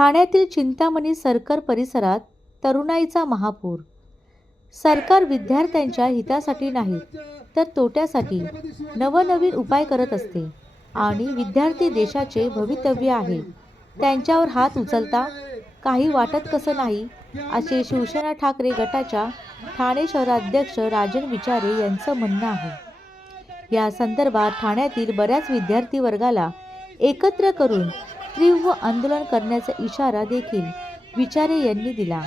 ठाण्यातील चिंतामणी सर्कल परिसरात तरुणाईचा महापूर. सरकार विद्यार्थ्यांच्या हितासाठी नाही तर तोट्यासाठी नवनवीन उपाय करत असते आणि विद्यार्थी देशाचे भवितव्य आहे. त्यांच्यावर हात उचलता काही वाटत कसं नाही, असे शिवसेना ठाकरे गटाच्या ठाणे शहराध्यक्ष राजन विचारे यांचं म्हणणं आहे. या संदर्भात ठाण्यातील बऱ्याच विद्यार्थी वर्गाला एकत्र करून तीव्र आंदोलन करण्याचा इशारा देखील विचारे यांनी दिला.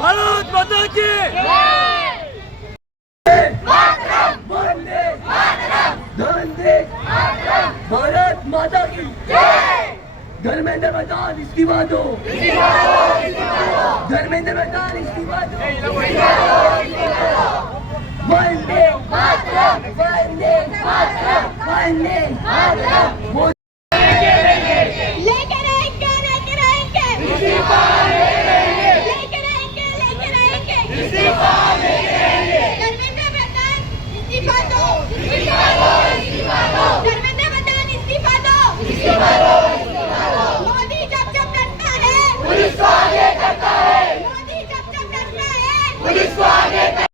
भारत माता की भारत माता की धर्मेंद्र प्रधान इस्तीफा दो, धर्मेंद्र प्रधान इस्तीफा दो, वंदे मातरम, वंदे मातरम, वंदे मातरम। लेके रहेंगे इस्तीफा लेके रहेंगे इस्तीफा धर्मेंद्र प्रधान इस्तीफा दो, धर्मेंद्र प्रधान इस्तीफा दो। मोदी जब डरता है पुलिस को आगे करता है, मोदी जब डरता है पुलिस को आगे करता है।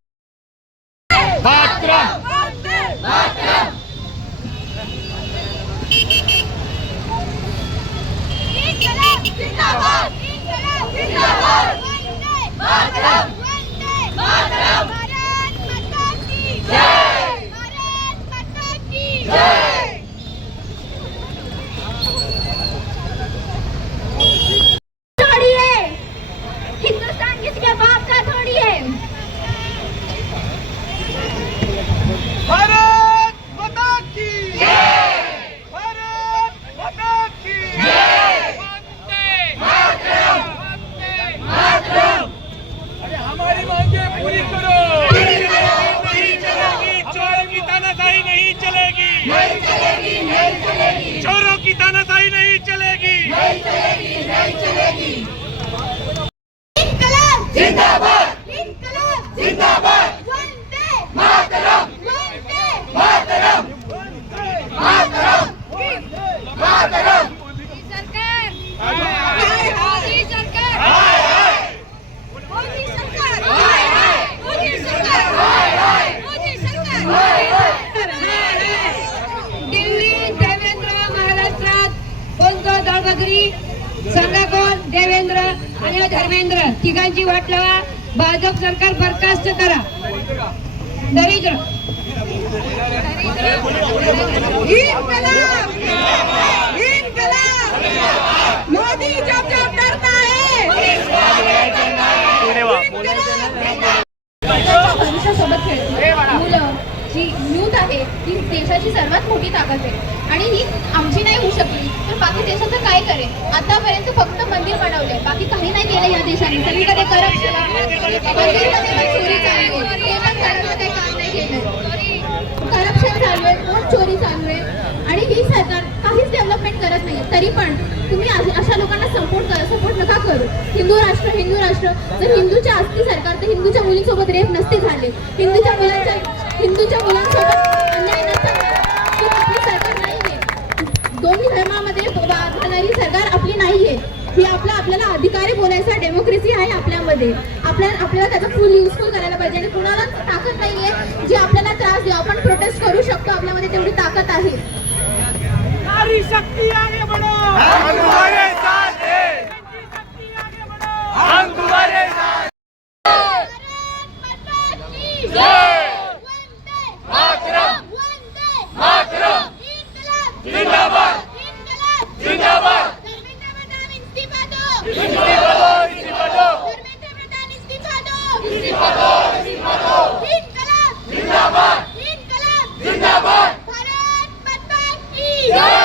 जिंदाबाद जिंदाबाद वंदे मातरम, वंदे मातरम। भारत माता की जय, भारत माता की जय। थोड़ी है हिंदुस्तान किसके बाप का थोड़ी है। भारत माता की जय, भारत माता की जय, वंदे मातरम, वंदे मातरम। अरे हमारी मांगे पूरी करो, पूरी चलेगी। चोरों की तानाशाही नहीं चलेगी, नहीं चलेगी, नहीं चलेगी। चोरों की तानाशाही नहीं चलेगी, नहीं चलेगी, नहीं चलेगी। इनकलाब जिंदाबाद, इनकलाब जिंदाबाद, वंदे मातरम, वंदे मातरम, मातरम, मातरम। मोदी सरकार, मोदी सरकार, मोदी सरकार, मोदी सरकार, मोदी सरकार। दिल्ली देवेंद्र, महाराष्ट्रात कोणतं दळबद्री सांगा कोण? देवेंद्र आणि धर्मेंद्र तिघांची वाट लावा. भाजप सरकार बरखास्त करा. दरिद्र इनकलाब, इनकलाब। मोदी जब डरता है भविष्यासोबत खेळते. मुलं जी यूथ आहे ही देशाची सर्वात मोठी ताकद आहे आणि ही आमची नाही होऊ शकली तर बाकी देशाचं काय करेल? आतापर्यंत फक्त मंदिर बनवले, बाकी काही नाही केलं या देशाने. सगळीकडे करप्शन, मंदिरमध्ये पण चोरी चालू आहे, ते पण चांगलं काही काम नाही केलं. करप्शन चालू आहे, वोट चोरी चालू आहे आणि ही सरकार काहीच डेव्हलपमेंट करत नाही. तरी पण तुम्ही अशा लोकांना सपोर्ट नका करू. हिंदू राष्ट्र, हिंदू राष्ट्र. जर हिंदूच्या असती सरकार तर हिंदूच्या मुलींसोबत रेप नसते झाले, हिंदूच्या मुलांसोबत अन्याय नसता झाला. ही आपली सरकार नाहीये. दोन्ही धर्मामध्ये वागणारी सरकार आपली नाहीये. ही आपल्याला अधिकारी बोलायचा डेमोक्रेसी आहे आपल्यामध्ये. आपल्याला त्याचा फुल युजफुल करायला पाहिजे आणि कुणाला ताकद नाहीये जी आपल्याला त्रास देऊ. आपण प्रोटेस्ट करू शकतो, आपल्यामध्ये तेवढी ताकद आहे. नारी शक्ति आगे बढ़ो, हम तुम्हारे साथ हैं। शक्ति आगे बढ़ो, हम तुम्हारे साथ। भारत माता की जय, वंदे मातरम, वंदे मातरम। इनकलाब जिंदाबाद, इनकलाब जिंदाबाद। धर्मेंद्र प्रधान इस्तीफा दो, इस्तीफा दो, इस्तीफा दो, धर्मेंद्र प्रधान इस्तीफा दो, इस्तीफा दो, इस्तीफा दो। इनकलाब जिंदाबाद, इनकलाब जिंदाबाद। भारत माता की जय,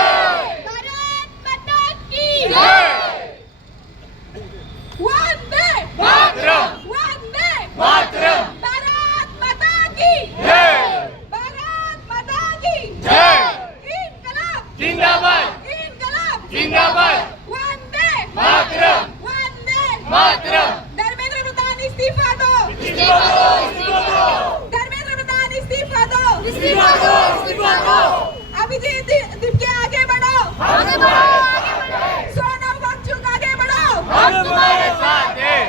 भारत माता की इस्तीफा दो, इस्तीफा दो। अभिजीत दीपके आगे बढ़ो, आगे बढ़ो, आगे बढ़ो। सोनम वांगचुक आगे बढ़ो, हम तुम्हारे साथ हैं।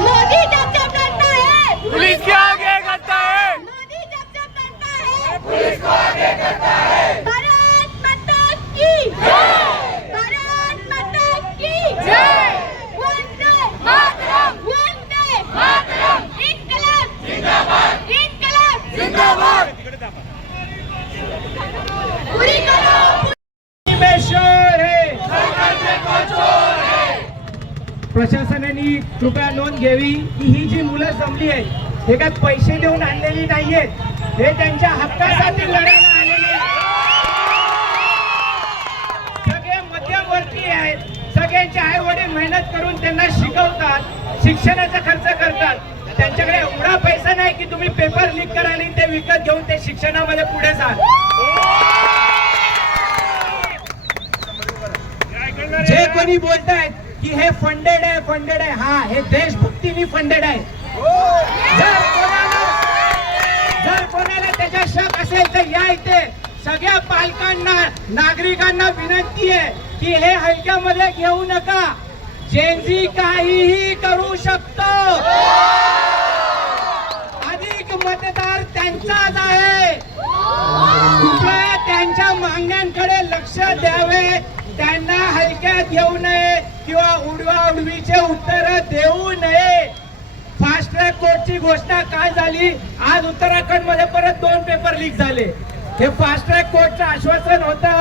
मोदी जब जब लड़ता है पुलिस के आगे करता है, मोदी जब जब लड़ता है पुलिस को आगे करता है। भारत माता की जय, भारत माता की जय। वंदे मातरम, वंदे मातरम। इनकलाब जिंदाबाद, इनकलाब जिंदाबाद। पूरी करो। में शोर है सरकारचे चोर है। प्रशासनाने कृपया नोंद घ्यावी की ही जी मुलं जमली आहेत हे काय पैसे देऊन आणलेली नाहीयेत, हे त्यांच्या हक्कासाठी लढायला आलेली आहेत. सगळे मध्यमवर्ती आहेत, सगळ्यांचे आई वडील मेहनत करून त्यांना शिकवतात, शिक्षणाचा खर्च करतात. त्यांच्याकडे एवढा पैसा नाही की तुम्ही पेपर लीक कराल आणि ते विकत घेऊन ते शिक्षणामध्ये पुढे जाल. जे कोणी बोलतायत की हे फंडेड आहे, हा हे देशभक्तीने फंडेड आहे. जर कोणाला त्याच्या शक असेल तर या इथे सगळ्या पालकांना, नागरिकांना विनंती आहे की हे हलक्यामध्ये घेऊ नका. जेनझी काहीही करू शकतो. अधिक मतदार त्यांचाच आहे. कृपया त्यांच्या मागण्यांकडे लक्ष द्यावे, त्यांना हलक्यात घेऊ नये किंवा उडवाउडवीचे उत्तर देऊ नये. फास्ट ट्रॅक कोर्टची घोषणा काय झाली? आज उत्तराखंड मध्ये परत 2 पेपर लीक झाले. हे फास्ट ट्रॅक कोर्टचं आश्वासन होतं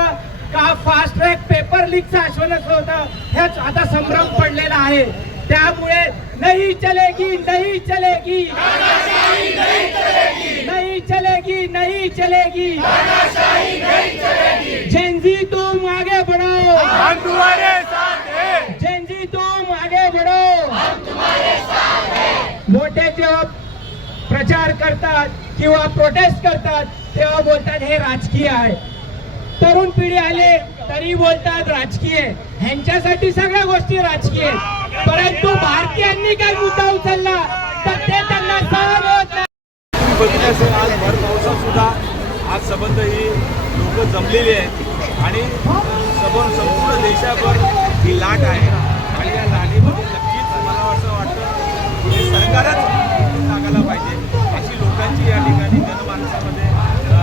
का फास्ट ट्रॅक पेपर लीकचं आश्वासन होतं? हेच आता संभ्रम पडलेला आहे. त्यामुळे नाही चलेगी, नहीं चलेगी, नहीं चलेगी, नहीं चलेगी. जेनजी तुम आगे बढ़ो, हम तुम्हारे साथ हैं, जेनजी तुम आगे बढ़ो. मोठे जेव्हा प्रचार करतात किंवा प्रोटेस्ट करतात तेव्हा बोलतात हे राजकीय आहे. तरुण पिढी आले तरी बोलतात राजकीय. ह्यांच्यासाठी सगळ्या गोष्टी राजकीय आहेत. परंतु भारतीयांनी काय मुद्दा उचलला तर ते त्यांना सहन होत नाही. बघितलं असेल आज भर पावसात सुद्धा आज संबंध ही लोक जमलेली आहेत आणि संपूर्ण देशाभर ही लाट आहे आणि या लाटेमध्ये नक्कीच मला असं वाटतं की सरकारच लागायला पाहिजे अशी लोकांची या ठिकाणी जनमानसामध्ये इच्छा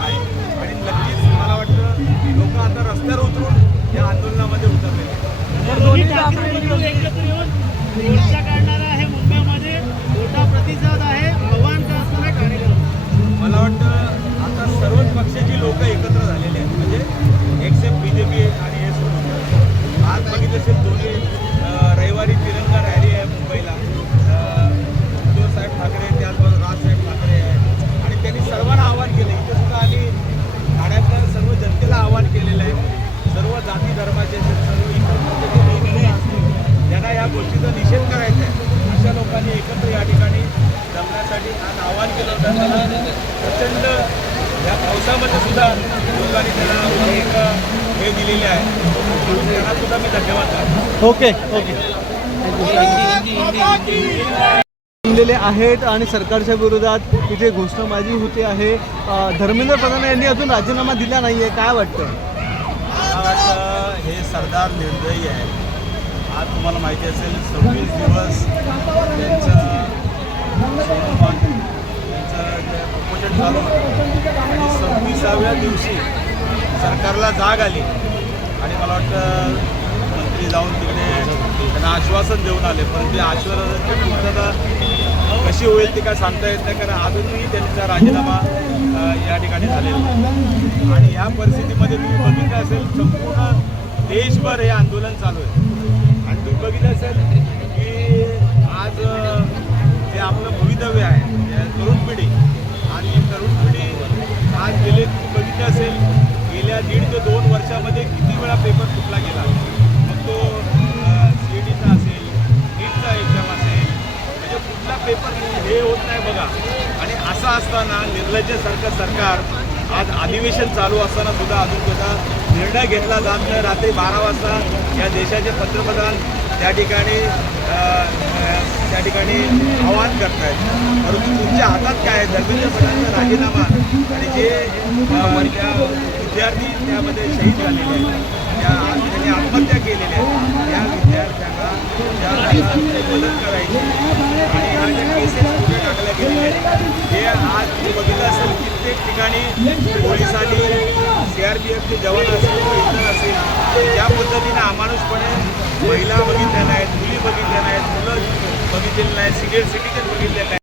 आहे आणि नक्कीच मला वाटतं की लोक आता रस्त्यावर उतरून या आंदोलनामध्ये उतरले. मला वाटतं आता सर्वच पक्षाची लोक एकत्र झालेली आहेत म्हणजे एक्सेप्ट BJP आणि हे सोडून. आज बघितलं असेल दोन्ही रविवारी तिरंगा रॅली आहे मुंबईला. उद्धव साहेब ठाकरे त्याचबरोबर राजसाहेब ठाकरे आहे आणि त्यांनी सर्वांना आवाहन केलं. इथे सुद्धा आणि ठाण्यातल्या सर्व जनतेला आवाहन केलेलं आहे. सर्व जाती धर्माचे सर्व इतर असतील ज्यांना या गोष्टीचा निषेध करायचा आहे अशा लोकांनी एकत्र या ठिकाणी जमण्यासाठी आज आवाहन केलं होतं. त्याला प्रचंड या पावसामध्ये सुद्धा लोकांनी त्याला एक हे दिलेले आहे. त्यांना सुद्धा मी धन्यवाद करतो. ओके जमलेले आहेत आणि सरकारच्या विरोधात तिथे घोषणाबाजी होते आहे. धर्मेंद्र प्रधान यांनी अजून राजीनामा दिला नाहीये, काय वाटतं? मला वाटतं हे सरदार निर्दयी आहे. आज तुम्हाला माहिती असेल 26 दिवस त्यांचं जे प्रपोजन चालू होतं आणि 26व्या दिवशी सरकारला जाग आली आणि मला वाटतं मंत्री जाऊन तिकडे त्यांना आश्वासन देऊन आले. पण ते आश्वासनाची पूर्तता कशी होईल ते काय सांगता येत नाही कारण अजूनही त्यांचा राजीनामा या ठिकाणी झालेला नाही. आणि या परिस्थितीमध्ये तुम्ही बघितलं असेल संपूर्ण देशभर हे आंदोलन चालू आहे आणि तुम्ही बघितलं असेल की आज जे आपलं भवितव्य आहे तरुण पिढी आणि तरुण पिढी आज गेले तुम्ही बघितलं असेल गेल्या 1.5 ते 2 वर्षामध्ये किती वेळा पेपर फुटला गेला. मग तो CETचा असेल, नीटचा एक्झाम असेल, म्हणजे कुठला पेपर हे होत नाही बघा. आणि असं असताना निर्लज्जसारखं सरकार आज अधिवेशन चालू असताना सुद्धा अजून सुद्धा निर्णय घेतला जात नाही. रात्री 12 वाजता या देशाचे पंतप्रधान त्या ठिकाणी त्या ठिकाणी आवाहन करतायत. परंतु तुमच्या हातात काय आहे? धर्मेंद्र प्रधानचा राजीनामा आणि जे त्या विद्यार्थी त्यामध्ये शहीद झालेले आहेत, त्यांनी आत्महत्या केलेल्या आहेत, या विद्यार्थ्यांना ज्या मदत करायची आणि ह्या ज्या केसेस कुठे टाकल्या गेलेल्या आहेत, हे आज तुम्ही बघितलं असेल कित्येक ठिकाणी पोलिसांनी CRPFचे जवान असेल किंवा इतर असेल ज्या पद्धतीने अमानुषपणे महिला बघितल्या नाहीत, मुली बघितल्या नाहीत, मुलं बघितलेली नाहीत, सिनियर सिटीजन बघितलेले नाहीत.